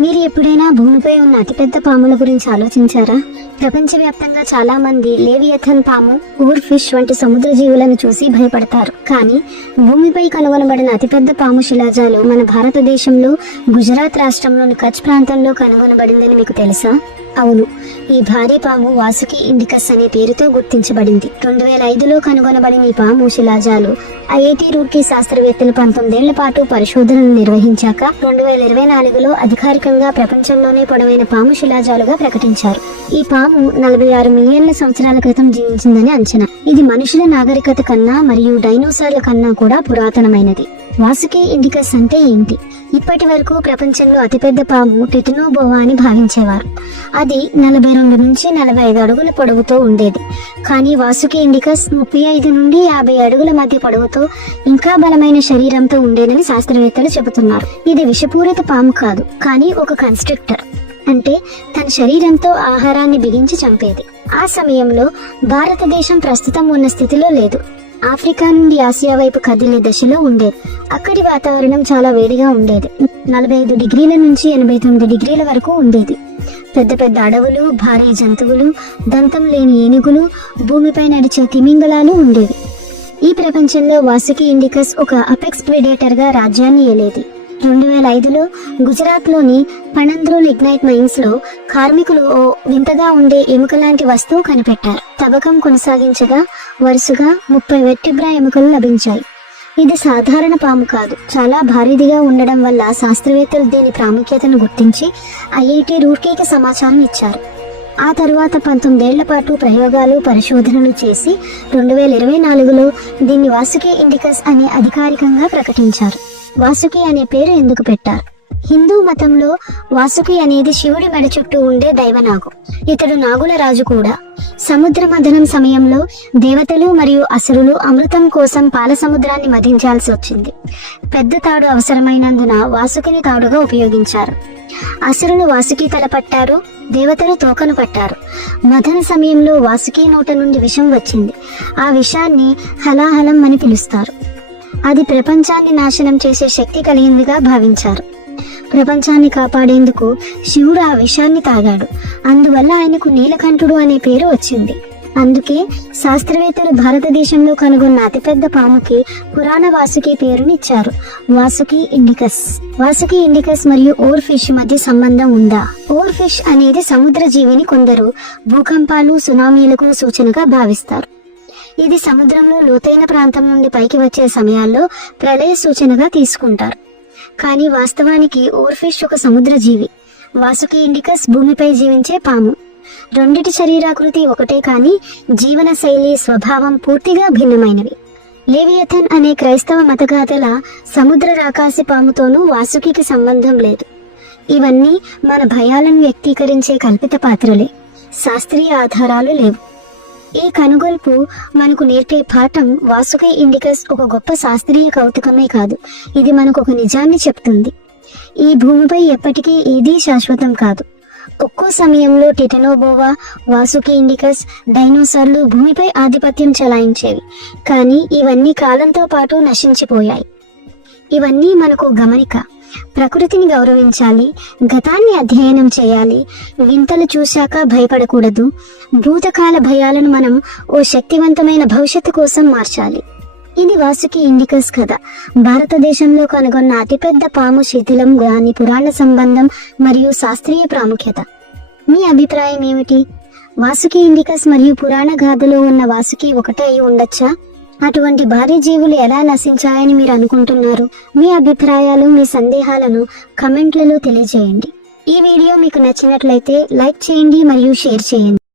మీరు ఎప్పుడైనా భూమిపై ఉన్న అతిపెద్ద పాముల గురించి ఆలోచించారా? ప్రపంచవ్యాప్తంగా చాలా మంది లేవియథన్ పాము ఊర్ ఫిష్ వంటి సముద్ర జీవులను చూసి భయపడతారు. కానీ భూమిపై కనుగొనబడిన అతిపెద్ద పాము శిలాజాలు మన భారతదేశంలో గుజరాత్ రాష్ట్రంలోని కచ్ ప్రాంతంలో కనుగొనబడిందని మీకు తెలుసా? అవును. ఈ భారీ పాము వాసుకి ఇండికస్ అనే పేరుతో గుర్తించబడింది. రెండు వేల ఐదులో కనుగొనబడిన ఈ పాము శిలాజాలు ఐఐటి రూర్కీ శాస్త్రవేత్తలు పంతొమ్మిదేళ్ళ పాటు పరిశోధనలు నిర్వహించాక రెండు వేల ఇరవై నాలుగులో అధికారికంగా ప్రపంచంలోనే పొడవైన పాము శిలాజాలుగా ప్రకటించారు. ఈ పాము నలభై ఆరు మిలియన్ల సంవత్సరాల క్రితం జీవించిందని అంచనా. ఇది మనుషుల నాగరికత కన్నా మరియు డైనోసార్ల కన్నా కూడా పురాతనమైనది. వాసుకి ఇండికస్ అంటే ఏంటి? ఇప్పటి వరకు ప్రపంచంలో అతిపెద్ద పాము టిటినోబోవా అని భావించేవారు. అది నలభై రెండు నుంచి నలభై ఐదు అడుగుల పొడవుతో ఉండేది. కానీ వాసుకి ఇండికస్ ముప్పై ఐదు నుండి యాభై అడుగుల మధ్య పొడవుతో ఇంకా బలమైన శరీరంతో ఉండేదని శాస్త్రవేత్తలు చెబుతున్నారు. ఇది విషపూరిత పాము కాదు కానీ ఒక కన్స్ట్రక్టర్. అంటే తన శరీరంతో ఆహారాన్ని బిగించి చంపేది. ఆ సమయంలో భారతదేశం ప్రస్తుతం ఉన్న స్థితిలో లేదు. ఆఫ్రికా నుండి ఆసియా వైపు కదిలే దశలో ఉండేది అక్కడి వాతావరణం చాలా వేడిగా ఉండేది. నలభై ఐదు డిగ్రీల నుంచి ఎనభై తొమ్మిది డిగ్రీల వరకు ఉండేది. పెద్ద పెద్ద అడవులు భారీ జంతువులు దంతం లేని ఏనుగులు భూమిపై నడిచే తిమింగలాలు ఉండేవి. ఈ ప్రపంచంలో వాసుకి ఇండికస్ ఒక అపెక్స్ ప్రెడేటర్గా రాజ్యాన్ని ఏలేది. రెండు వేల ఐదులో గుజరాత్లోని పణంద్రోల్ లిగ్నైట్ మైన్స్లో కార్మికులు ఓ వింతగా ఉండే ఎముక లాంటి వస్తువు కనిపెట్టారు. తవ్వకం కొనసాగించగా వరుసగా ముప్పై వెట్టిబ్రా ఎముకలు లభించాయి. ఇది సాధారణ పాము కాదు. చాలా భారీదిగా ఉండడం వల్ల శాస్త్రవేత్తలు దీని ప్రాముఖ్యతను గుర్తించి ఐఐటి రూర్కీకి సమాచారం ఇచ్చారు. ఆ తరువాత పంతొమ్మిదేళ్ళ పాటు ప్రయోగాలు పరిశోధనలు చేసి రెండు వేల ఇరవై నాలుగులో దీన్ని వాసుకి ఇండికస్ అని అధికారికంగా ప్రకటించారు. వాసుకి అనే పేరు ఎందుకు పెట్టారు? హిందూ మతంలో వాసుకి అనేది శివుడి మెడ చుట్టూ ఉండే దైవనాగు. ఇతడు నాగుల రాజు కూడా. సముద్ర మథనం సమయంలో దేవతలు మరియు అసురులు అమృతం కోసం పాల సముద్రాన్ని మధించాల్సి వచ్చింది. పెద్ద తాడు అవసరమైనందున వాసుకిని తాడుగా ఉపయోగించారు. అసురులు వాసుకి తల పట్టారు దేవతలు తోకను పట్టారు. మథన సమయంలో వాసుకి నోట నుండి విషం వచ్చింది. ఆ విషాన్ని హలాహలం అని పిలుస్తారు. అది ప్రపంచాన్ని నాశనం చేసే శక్తి కలిగిందిగా భావించారు. ప్రపంచాన్ని కాపాడేందుకు శివుడు ఆ విషాన్ని తాగాడు. అందువల్ల ఆయనకు నీలకంఠుడు అనే పేరు వచ్చింది. అందుకే శాస్త్రవేత్తలు భారతదేశంలో కనుగొన్న అతిపెద్ద పాముకి పురాణ వాసుకి పేరునిచ్చారు వాసుకి ఇండికస్. వాసుకి ఇండికస్ మరియు ఓర్ ఫిష్ మధ్య సంబంధం ఉందా? ఓర్ ఫిష్ అనేది సముద్ర జీవిని కొందరు భూకంపాలు సునామీలకు సూచనగా భావిస్తారు. ఇది సముద్రంలో లోతైన ప్రాంతం నుండి పైకి వచ్చే సమయాల్లో ప్రళయ సూచనగా తీసుకుంటారు. కానీ వాస్తవానికి ఓర్ఫిష్ ఒక సముద్ర జీవి. వాసుకి ఇండికస్ భూమిపై జీవించే పాము. రెండిటి శరీరాకృతి ఒకటే కానీ జీవన శైలి స్వభావం పూర్తిగా భిన్నమైనవి. లేవియథన్ అనే క్రైస్తవ మతగాథల సముద్ర రాకాసి పాముతోనూ వాసుకి సంబంధం లేదు. ఇవన్నీ మన భయాలను వ్యక్తీకరించే కల్పిత పాత్రలే. శాస్త్రీయ ఆధారాలు లేవు. ఈ కనుగొల్పు మనకు నేర్పే పాఠం వాసుకి ఇండికస్ ఒక గొప్ప శాస్త్రీయ కౌతుకమే కాదు. ఇది మనకు ఒక నిజాన్ని చెప్తుంది. ఈ భూమిపై ఎప్పటికీ ఏదీ శాశ్వతం కాదు. ఒక్కో సమయంలో టిటనోబోవా వాసుకి ఇండికస్ డైనోసార్లు భూమిపై ఆధిపత్యం చెలాయించేవి. కానీ ఇవన్నీ కాలంతో పాటు నశించిపోయాయి. ఇవన్నీ మనకు గమనిక. ప్రకృతిని గౌరవించాలి గతాన్ని అధ్యయనం చేయాలి. వింతలు చూశాక భయపడకూడదు. భూతకాల భయాలను మనం ఓ శక్తివంతమైన భవిష్యత్తు కోసం మార్చాలి. ఇది వాసుకి ఇండికస్ కథ. భారతదేశంలో కనుగొన్న అతిపెద్ద పాము శిథిలం దాని పురాణ సంబంధం మరియు శాస్త్రీయ ప్రాముఖ్యత. మీ అభిప్రాయం ఏమిటి? వాసుకి ఇండికస్ మరియు పురాణ గాథలో ఉన్న వాసుకి ఒకటే అయి ఉండొచ్చా? అటువంటి భారీ జీవులు ఎలా నశించాయని మీరు అనుకుంటున్నారు? మీ అభిప్రాయాలు మీ సందేహాలను కమెంట్లలో తెలియజేయండి. ఈ వీడియో మీకు నచ్చినట్లయితే లైక్ చేయండి మరియు షేర్ చేయండి.